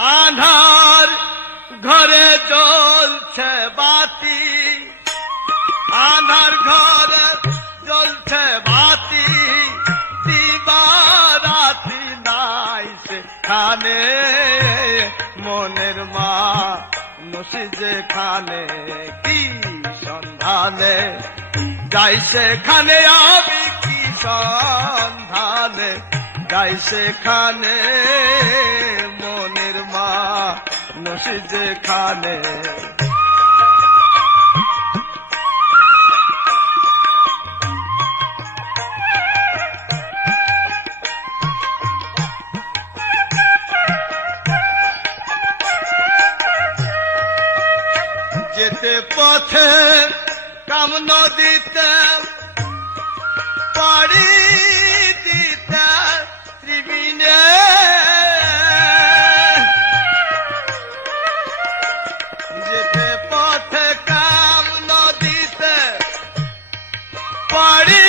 আধার ঘরে জ্বলছে বাতি, আধার ঘরে জ্বলছে বাতি, দিবারাতি নাই সেখানে মনের মানুষ যেখানে কি সন্ধানে যাই সেখানে আমি কি সন্ধানে যাই সেখানে মনের মানুষ যেখানে। যেতে পথে কাম নদীতে পাড়ি দিতে ত্রিবিনে, যেতে পথে কাম নদীতে পাড়ি